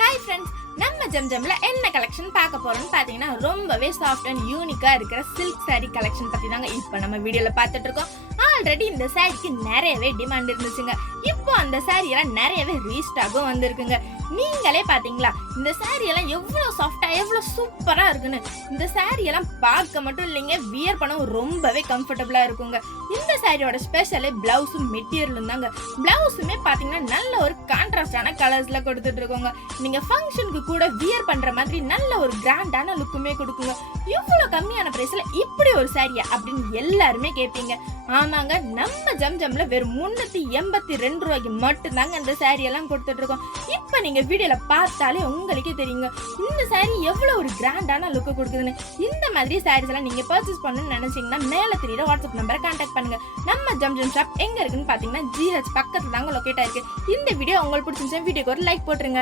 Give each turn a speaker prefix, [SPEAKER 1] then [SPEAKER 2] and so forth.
[SPEAKER 1] Hi friends நம்ம ஜம்ஜம்ல என்ன collection பார்க்க போறோம்னு பாத்தீங்கன்னா ரொம்பவே சாஃப்ட் அண்ட் யூனிக்கா இருக்கிற சில்க் saree கலெக்ஷன் பத்தி தாங்க இப்போ நம்ம வீடியோல பார்த்துட்டு இருக்கோம். ஆல்ரெடி இந்த சாரிக்கு நிறையவே டிமாண்ட் இருந்துச்சுங்க. இப்போ அந்த saree எல்லாம் நிறையவே ரீஸ்டாகும் வந்திருக்குங்க. நீங்களே பாத்தீங்களா இந்த saree எல்லாம் எவ்வளோ சாஃப்டா எவ்வளோ சூப்பரா இருக்குன்னு. இந்த saree எல்லாம் பார்க்க மட்டும் இல்லைங்க வியர் பண்ணவும் ரொம்பவே கம்ஃபர்டபுளா இருக்குங்க. இந்த சாரியோட ஸ்பெஷலே பிளவுஸும் மெட்டீரியலும் தாங்க. பிளவுஸுமே பாத்தீங்கன்னா நல்ல ஒரு கான்ட்ராஸ்டான கலர்ஸ்ல கொடுத்துட்டு இருக்கோங்க நீங்க ஃபங்க்ஷனுக்கு கூட வியர் பண்ற மாதிரி நல்ல ஒரு கிராண்டான லுக்குமே கொடுக்குங்க. இவ்வளவு கம்மியான ப்ரைஸில் இப்படி ஒரு சாரியா அப்படின்னு எல்லாருமே கேட்பீங்க ஆமாங்க நம்ம ஜம்ஜம்ல வெறும் முன்னூத்தி எண்பத்தி ரெண்டு ரூபாய்க்கு மட்டும்தாங்க அந்த சாரி எல்லாம் கொடுத்துட்டு இருக்கோம் இப்ப நீங்க வீடியோல பார்த்தாலே உங்களுக்கே தெரியுங்க. இந்த சாரி எவ்வளவு ஒரு கிராண்டான லுக்கு கொடுக்குதுன்னு. இந்த மாதிரி சாரீஸ் எல்லாம் நீங்க பர்ச்சேஸ் பண்ணணும்னு நினைச்சீங்கன்னா மேல தெரியுற வாட்ஸ்அப் நம்பரை கான்டாக்ட் பண்ணுங்க. நம்ம ஜம்ஜம் ஷாப் எங்க இருக்குன்னு பாத்தீங்கன்னா ஜிஹெச் பக்கத்துல தாங்க லொக்கேட் ஆயிருக்கு. இந்த வீடியோ உங்களுக்கு பிடிச்சிருந்துச்சுன்னா வீடியோக்கு ஒரு லைக் போட்டுருங்க.